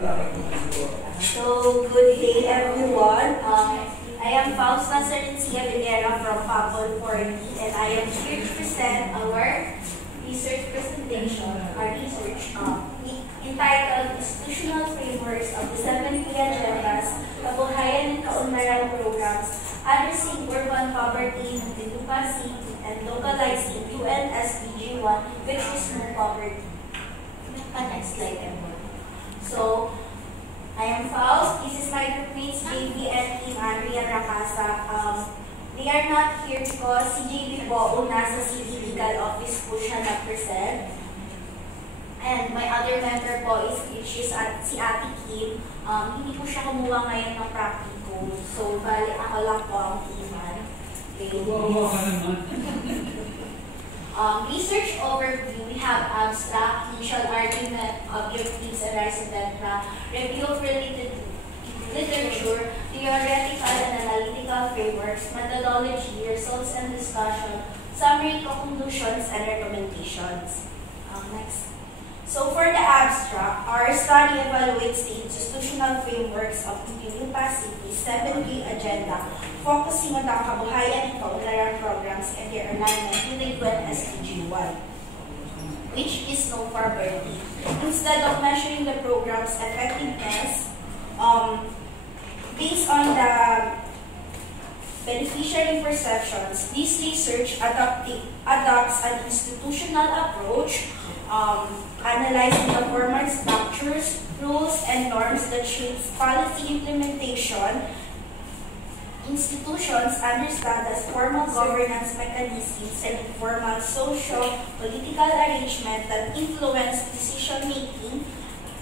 So, good day everyone. I am Fausta Sarencia Vilera from Papol 40 and I am here to present our research presentation, entitled Institutional Frameworks of the 7 Key Agendas, Kabuhayan and Kaunlaran Programs, Addressing Urban Poverty, Literacy, and Localizing UN SDG 1, which is no poverty. Next slide, everyone. So, I am Faust. This is my groupmates, JB and Team Andrea Racasa. They are not here because si JB po nasa City Legal Office po siya nag-present. And my other member po is si Ate Kim. Hindi po siya kumuha ngayon ng practical. So, bali ako lang po ang teaman. Okay. Research overview, we have abstract, initial argument, objectives, and etc. Review of related literature, theoretical and analytical frameworks, methodology, results and discussion, summary, conclusions, and recommendations. Next. So for the abstract, our study evaluates the institutional frameworks of the Indo-Pacific 7-Key Agenda, focusing on the Kabuhayan and Kaunlaran programs and their alignment with the UN SDG 1, which is no poverty. Instead of measuring the program's effectiveness based on the beneficiary perceptions, this research adopts an institutional approach, analyzing the formal structures, rules, and norms that shapes policy implementation. Institutions understand as formal governance mechanisms and informal socio-political arrangements that influence decision-making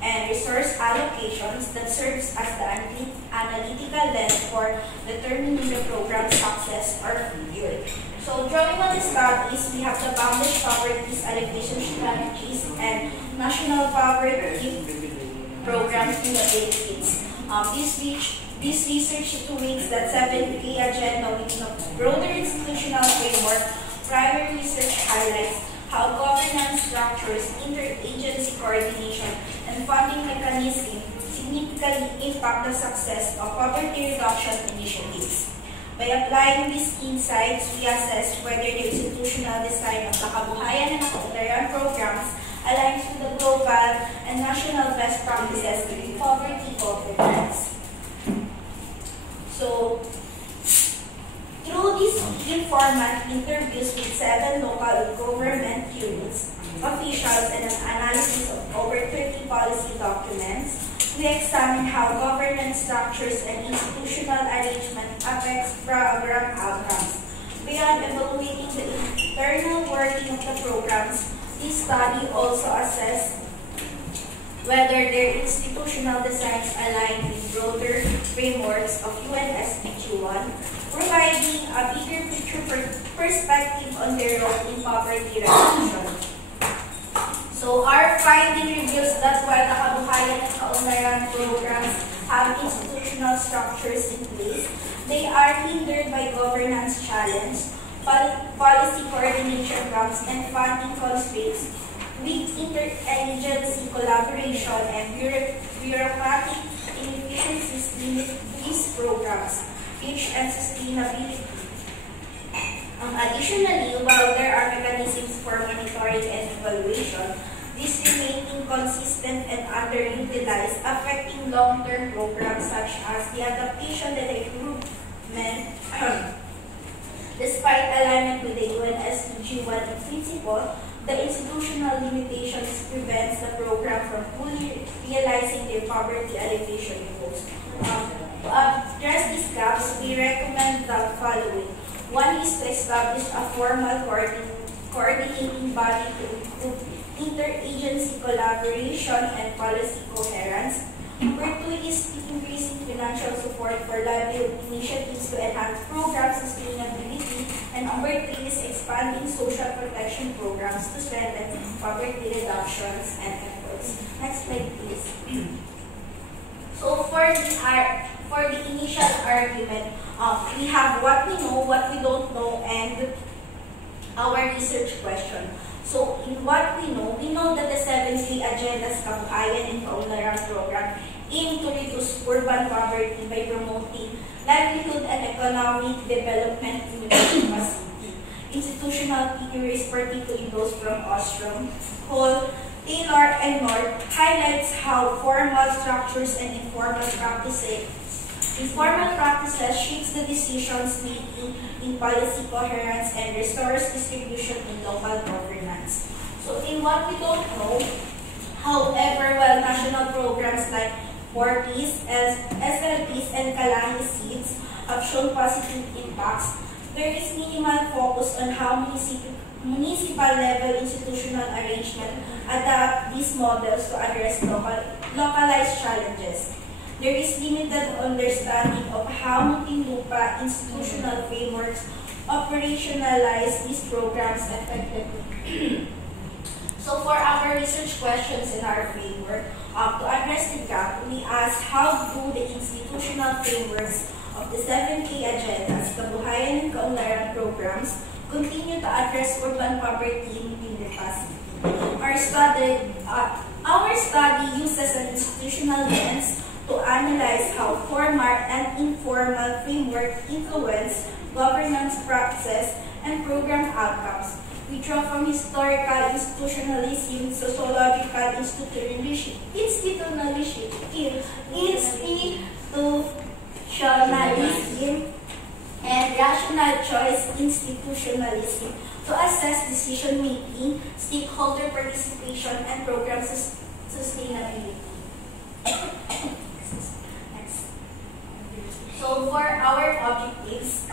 and resource allocations that serves as the analytical lens for determining the program's success or failure. So, drawing on the studies, we have the bounded poverty alleviation strategies and national poverty programs in the Philippines. This research situates that 7-Key Agenda within a broader institutional framework. Prior research highlights how governance structures, interagency coordination, and funding mechanisms significantly impact the success of poverty reduction initiatives. By applying these insights, we assess whether the institutional design of the Kabuhayan and Kaunlaran programs aligns with the global and national best practices in poverty governance. So, through these informal interviews with 7 local government units, officials, and an analysis of over 30 policy documents, we examine how governance structures and institutional arrangement affects program outcomes. Beyond evaluating the internal working of the programs, this study also assesses whether their institutional designs align with broader frameworks of UN SDG 1, providing a bigger picture perspective on their role in poverty reduction. So our finding reveals that while the Kabuhayan and Kaunlaran programs have institutional structures in place, they are hindered by governance challenges, policy coordination gaps, and funding constraints, with interagency collaboration and bureaucratic inefficiencies in these programs, reach and sustainability. Additionally, while there are mechanisms for monitoring and evaluation, these remain inconsistent and underutilized, affecting long-term programs such as the adaptation and improvement. Despite alignment with the UN SDG 1 in principle, the institutional limitations prevents the program from fully realizing their poverty alleviation goals. To address these gaps, we recommend the following. One is to establish a formal coordinating body to improve interagency collaboration and policy coherence. Number 2 is increasing financial support for livelihood initiatives to enhance program sustainability. And number 3 is expanding social protection programs to strengthen poverty reductions and efforts. Next slide, please. So for the initial argument, we have what we know, what we don't know, and our research question. So in what we know that the 7 key agendas Kabuhayan and Kaunlaran program aim to reduce urban poverty by promoting livelihood and economic development in the city. Institutional theories, particularly those from Ostrom, Hall, Taylor, and North, highlights how formal structures and informal practices shapes the decisions making in policy coherence and restores distribution in local governance. So in what we don't know, however, while national programs like Fortis, SLPs, and Kalahi seeds have shown positive impacts, there is minimal focus on how municipal level institutional arrangement adapt these models to address localized challenges. There is limited understanding of how Muntinlupa institutional frameworks operationalize these programs effectively. So for our research questions in our framework, to address the gap, we ask how do the institutional frameworks of the 7 key agendas, Kabuhayan and Kaunlaran programs, continue to address urban poverty in Muntinlupa City. Our study uses an institutional lens to analyze how formal and informal framework influence governance practices and program outcomes. We draw from historical institutionalism, sociological institutionalism, and rational choice institutionalism to assess decision-making, stakeholder participation, and program sustainability. Next. So for our objectives,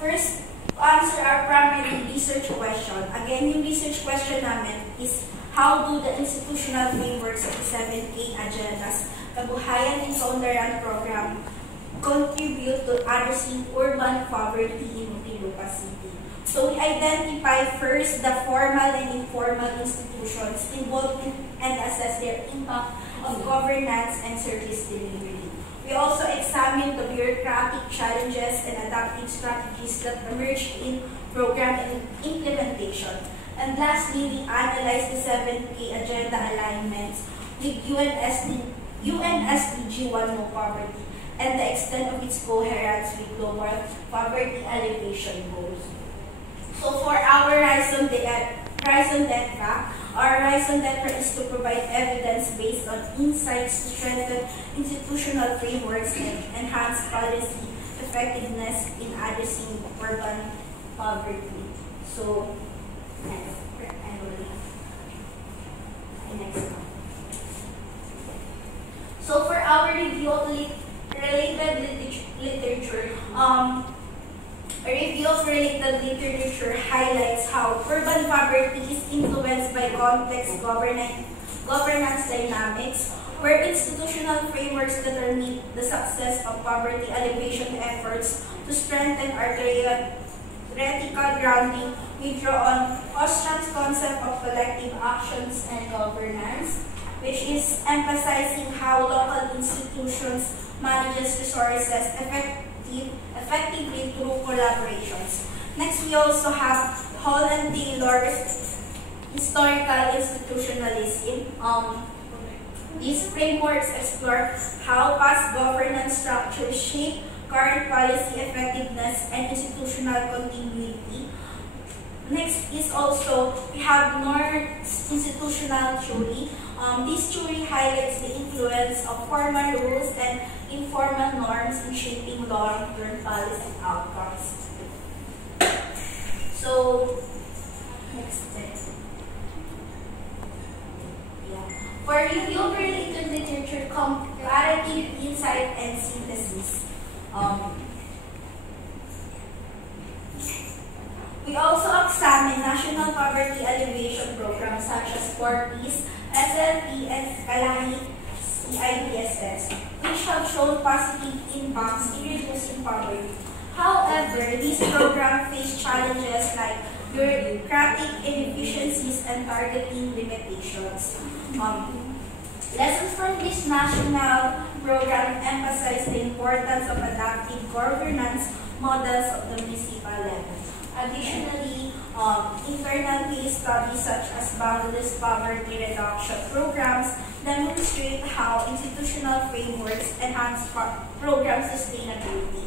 first, to answer our primary research question. Again, yung research question namin is how do the institutional frameworks of the 7 key agendas, Kabuhayan and Kaunlaran program, contribute to addressing urban poverty in Muntinlupa City. So we identify first the formal and informal institutions involved and assess their impact on governance and service delivery. We also examine the bureaucratic challenges and adaptive strategies that emerge in program implementation. And lastly, we analyze the 7 key agenda alignments with UNSDG 1 No Poverty and the extent of its coherence with global poverty alleviation goals. So for our Horizon DECRA, our Horizon DECRA is to provide evidence based on insights to strengthen institutional frameworks and enhance policy effectiveness in addressing urban poverty. So, next. So for our review of related literature, a review of related literature highlights how urban poverty is influenced by complex governance dynamics, where institutional frameworks determine the success of poverty alleviation efforts. To strengthen our theoretical grounding, we draw on Ostrom's concept of collective actions and governance, which is emphasizing how local institutions manages resources effectively through collaborations. Next, we also have Hall and Taylor's historical institutionalism. These frameworks explore how past governance structures shape current policy effectiveness and institutional continuity. Next is also, we have North's institutional theory. This theory highlights the influence of formal rules and informal norms in shaping long-term policy outcomes. So, next step. For review of related literature, comparative insight and synthesis. We also examine national poverty alleviation programs such as Fortis, SLP, and Kalahi CIPSS, which have shown positive impacts in reducing poverty. However, these programs face challenges like bureaucratic inefficiencies and targeting limitations. Lessons from this national program emphasize the importance of adaptive governance models of the municipal level. Additionally, internal case studies such as boundless poverty reduction programs demonstrate how institutional frameworks enhance program sustainability.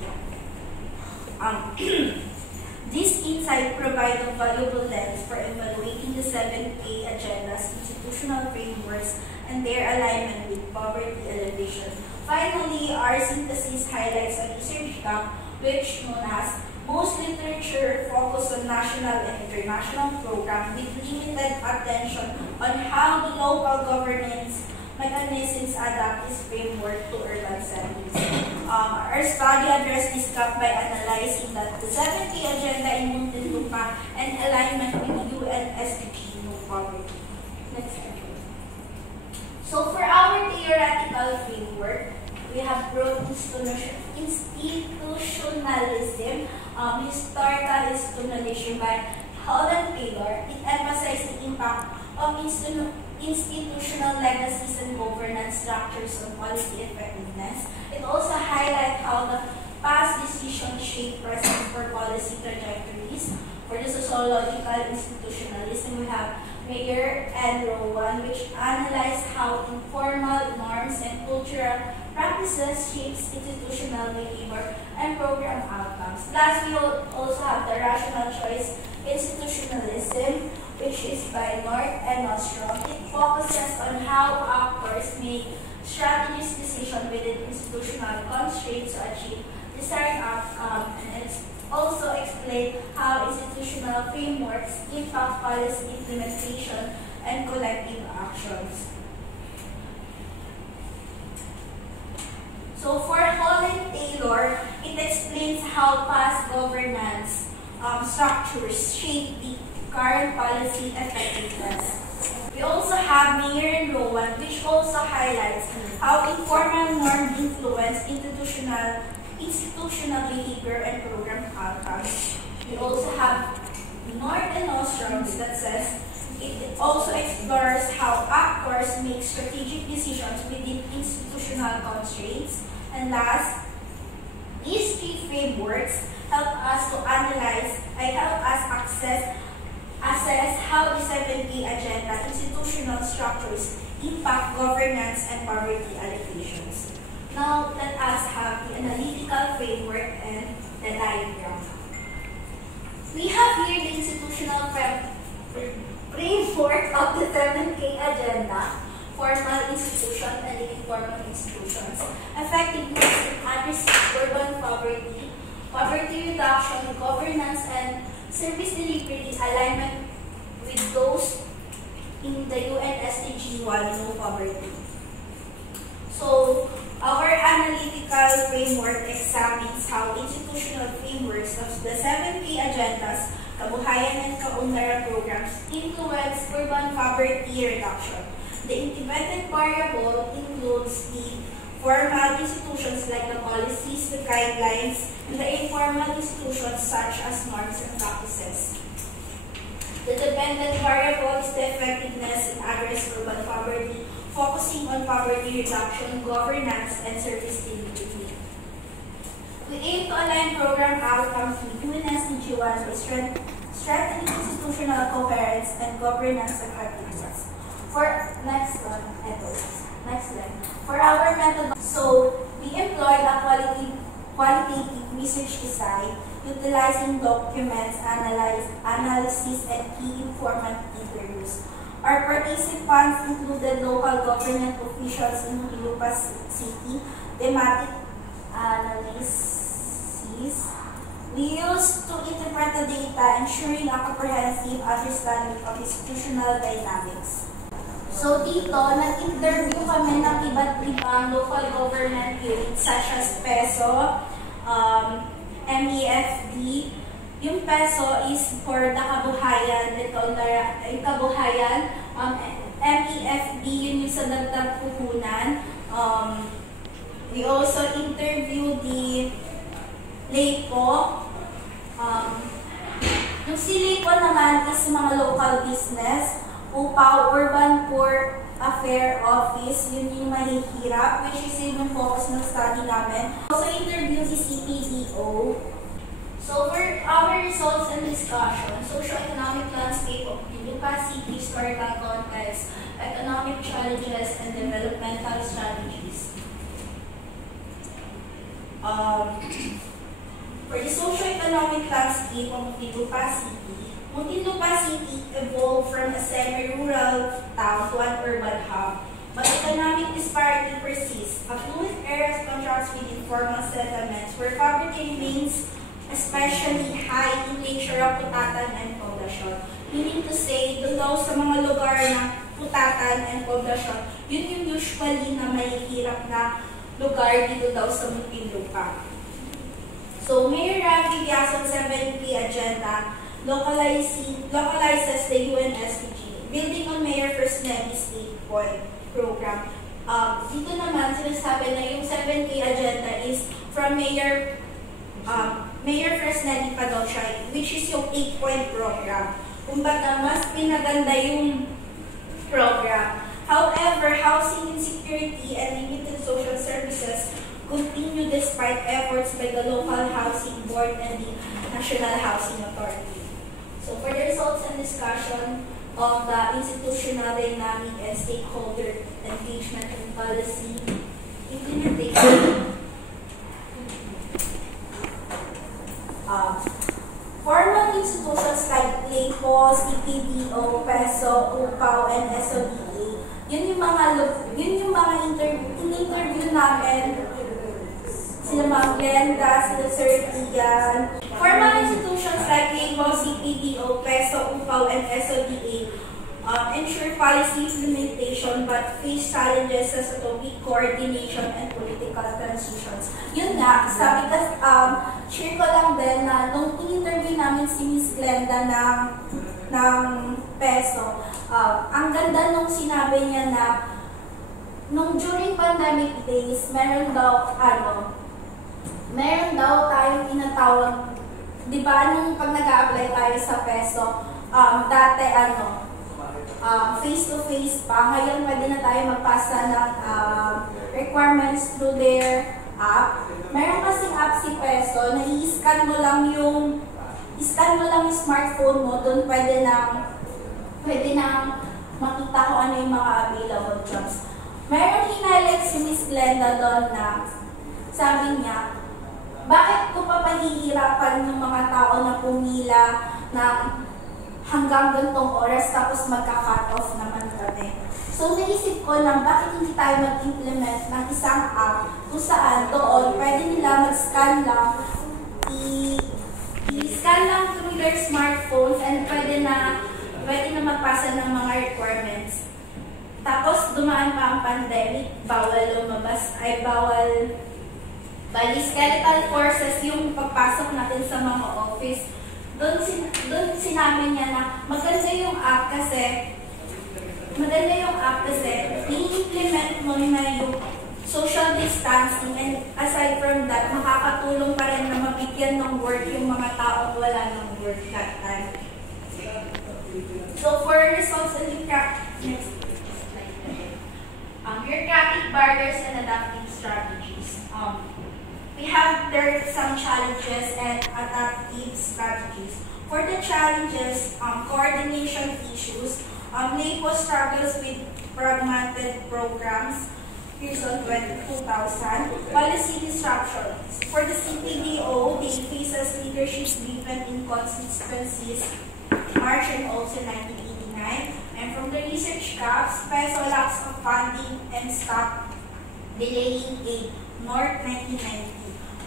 This insight provides a valuable lens for evaluating the 7K agenda's institutional frameworks and their alignment with poverty alleviation. Finally, our synthesis highlights a research gap which known as most literature focus on national and international programs with limited attention on how the local governance mechanisms adapt this framework to urban settings. Our study addressed this gap by analyzing that the 7K agenda in Muntinlupa and alignment with UN SDG no poverty. Next slide. So for our theoretical framework, we have brought institutionalism, historical institutionalism by Holland Taylor. It emphasized the impact of institutional legacies and governance structures on policy effectiveness. It also highlights how the past decisions shape present for policy trajectories. For the sociological institutionalism, we have Mayer and Rowan, which analyze how informal norms and cultural practices shapes institutional behavior and program outcomes. Last, we will also have the rational choice institutionalism, which is by North and Nostrom. It focuses on how actors make strategies decisions within institutional constraints to achieve desired outcome, and it's also explain how institutional frameworks impact policy implementation and collective actions. So for Holland Taylor, it explains how past governance structures shape the current policy effectiveness. We also have Mayer and Rowan, which also highlights how informal norm influence institutional behavior and program outcomes. We also have North and Nostrom that says it also explores how actors make strategic decisions within institutional constraints. And last, these three frameworks help us to assess how the 7K agenda institutional structures impact governance and poverty alleviations. Now, let us have the analytical framework and the diagram. We have here the institutional framework of the 7K agenda, formal institutions and the informal institutions, effectiveness in addressing urban poverty, poverty reduction, governance, and service delivery alignment with those in the UN SDG 1, no poverty. So, our analytical framework examines how institutional frameworks of the 7K agendas, kabuhayan and kaunlaran programs influence urban poverty reduction. The independent variable includes the formal institutions like the policies, the guidelines, and the informal institutions such as norms and practices. The dependent variable is the effectiveness in addressing urban poverty, focusing on poverty reduction, governance, and service delivery. We aim to align program outcomes with UN SDG 1 by strengthening institutional coherence and governance effectiveness. For next slide. For our method, so we employed a qualitative research design utilizing documents, analysis, and key informant interviews. Our participants included local government officials in Muntinlupa City, thematic analysis. We used to interpret the data, ensuring a comprehensive understanding of institutional dynamics. So dito, nag-interview kami ng iba't ibang local government units such as PESO, MEFD. Yung PESO is for the kabuhayan, MEFD yun yung sa dagdag puhunan. We also interviewed the LAPO. Yung si LAPO naman is mga local business. UPAW, Urban Poor Affair Office, yun yung mahihirap, which is yung focus ng study namin. Also interview si CPDO. So for our results and discussion, socio-economic landscape of Lipa City, historical context, economic challenges, and developmental strategies. For the socio-economic landscape of Lipa City, Muntinlupa City evolved from a semi-rural town to an urban hub, but economic disparity persists. Affluent areas contrast with informal settlements where poverty remains especially high in nature of Putatan and poblasyon. Meaning to say, doon daw sa mga lugar na Putatan and poblasyon, yun yung usually na may hirap na lugar dito daw sa Muntinlupa. So, Mayor Rafi Biason's 7P agenda localizes the UN SDG, building on Mayor Fresnelli's 8-point program. Dito naman, sinasabi na yung 7K agenda is from Mayor Fresnelli pa daw siya, which is yung 8-point program. Kumbaga, mas pinaganda yung program. However, housing insecurity and limited social services continue despite efforts by the local housing board and the National Housing Authority. So for the results and discussion of the institutional dynamic and stakeholder engagement and policy implementation, formal institutions like LAPOS, EPDO, PESO, UPAW, and SODA, yun yung mga interview namin, sila Ma'am Glenda, sila Sir Ian. Formal institutions like LAPOS, EPDO, PESO, UPAW, and SODA ensure policy implementation but face challenges sa weak coordination and political transitions. Yun nga, sabi ka, share ko lang din na nung in-interview namin si Miss Glenda ng PESO, ang ganda nung sinabi niya na nung during pandemic days, meron daw tayong tinatawag, di ba, nung pag nag-a-apply tayo sa PESO, dati face-to-face pa, ngayon pwede na tayo magpasa ng requirements through their app. Meron kasing app si PESO na i-scan mo lang yung smartphone mo, doon pwede nang makita ko ano yung mga available jobs. Meron hinighlight si Miss Glenda doon na sabi niya, bakit ko pa pahihirapan ng mga tao na pumila ng hanggang gantong oras tapos magka-cut off naman kami. So naisip ko na bakit hindi tayo mag-implement ng isang app kung saan doon pwede nila mag-scan lang, i-scan lang through their smartphones and pwede na magpasa ng mga requirements. Tapos dumaan pa ang pandemic, bawal lumabas, bali skeletal forces yung pagpasok natin sa mga office. Doon sinabi niya na maganda yung app kasi i-implement mo na yung social distancing and aside from that, makakatulong pa rin na mabigyan ng work yung mga taong wala ng work that time. So for results and bureaucratic barriers and adaptive strategies. We have there some challenges and adaptive strategies. For the challenges, coordination issues, LAPO struggles with fragmented programs, years on 2000, policy disruptions. For the CPDO, they faces leadership-driven inconsistencies, March and also 1989. And from the research gaps, PESO lacks of funding and stop delaying aid, North 1990.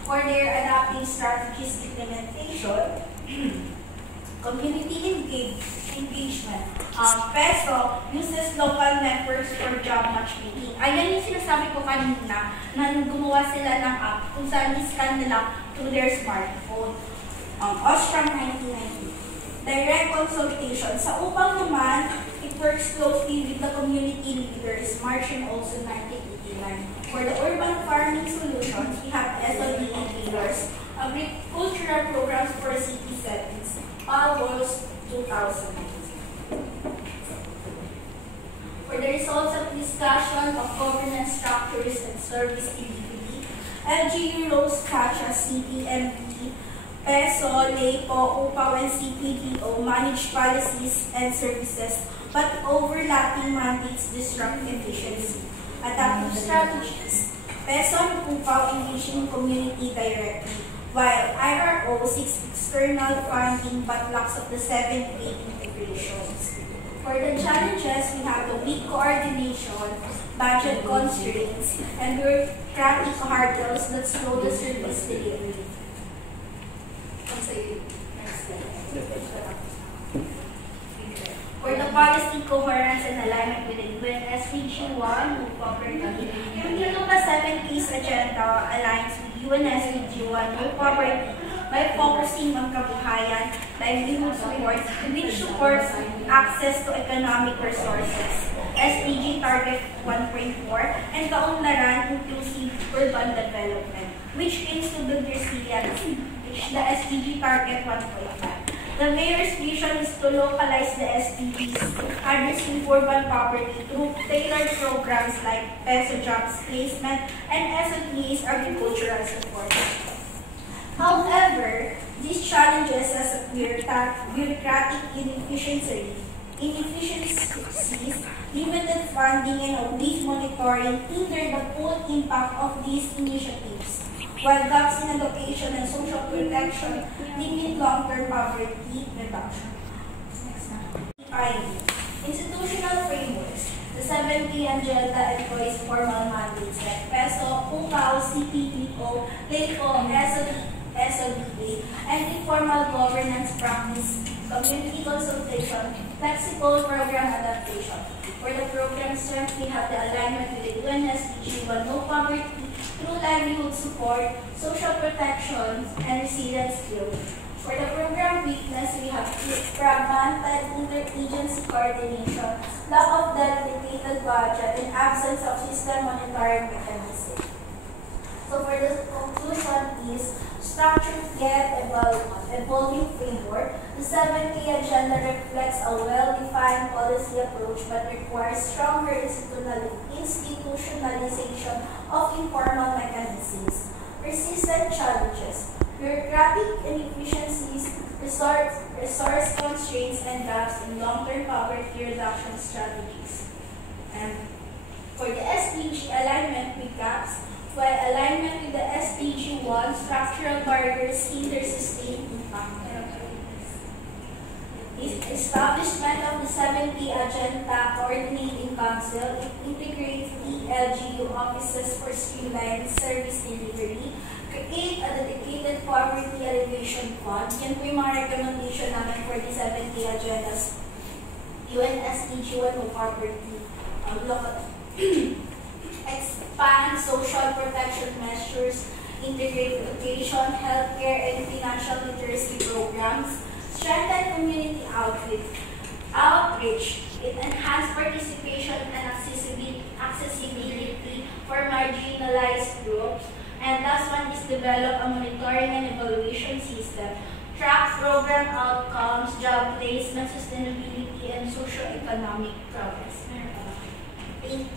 For their adaptive strategies implementation, community engagement. PESO uses local networks for job matchmaking. Ayan yung sinasabi ko kanina na gumawa sila ng app kung saan i-scan nila through their smartphone. Ostrom 1990. Direct consultation. Sa upang naman, it works closely with the community leaders, March and also 1989. For the urban farming solutions, we have SODA dealers, agricultural programs for city settings, PAWOS 2019. For the results of discussion of governance structures and service delivery, LGU roles such as CPMP, PESO, LAPO, UPAW, and CPDO manage policies and services, but overlapping mandates disrupt efficiency. Adaptive strategies. PESO and UPAW engage in community directly, while IRO seeks external funding but lacks of the 7-8 integrations. For the challenges, we have the weak coordination, budget constraints, and bureaucratic hurdles that slow the service delivery. For the policy coherence and alignment with the UN SDG 1, move poverty. Yung Tinuba 7-Case agenda aligns with UN SDG 1, move poverty, by focusing on kabuhayan, livelihood support, which supports access to economic resources, SDG Target 1.4, and kaunlaran, inclusive urban development, which aims to build resilience, which the SDG Target 1.5. The mayor's vision is to localize the SDGs, addressing urban poverty through tailored programs like PESO jobs placement and SOT's agricultural support. However, these challenges as a bureaucratic inefficiencies, limited funding, and oblique monitoring hinder the full impact of these initiatives, while gaps in education and social protection limit long-term poverty reduction. Finally, institutional frameworks. The 7K agenda employs formal mandates like PESO, UPAW, CPDO, LAPO, SODA, and informal governance practice, community consultation, flexible program adaptation. For the program strength, we have the alignment with the UN SDG 1, no poverty, through livelihood support, social protection, and resilience skills. For the program weakness, we have fragmented interagency coordination, lack of dedicated budget, and absence of system monitoring mechanism. So for the conclusion is, structured yet evolving framework, the 7K agenda reflects a well-defined policy approach but requires stronger institutionalization of informal mechanisms. Persistent challenges, bureaucratic inefficiencies, resource constraints, and gaps in long-term poverty reduction strategies. And for the SDG alignment with gaps, while alignment with the SDG 1, structural barriers hinder sustained impact. Establishment of the 7K Agenda Coordinating Council, it integrates the LGU offices for streamlined service delivery, create a dedicated poverty alleviation fund. Yan po yung mga recommendation namin for the 7K agendas. UN SDG 1 no poverty. Expand social protection measures, integrate education, healthcare, and financial literacy programs, strengthen community outreach, it enhance participation and accessibility for marginalized groups, and last one is develop a monitoring and evaluation system, track program outcomes, job placement, sustainability, and socio-economic progress. Thank you.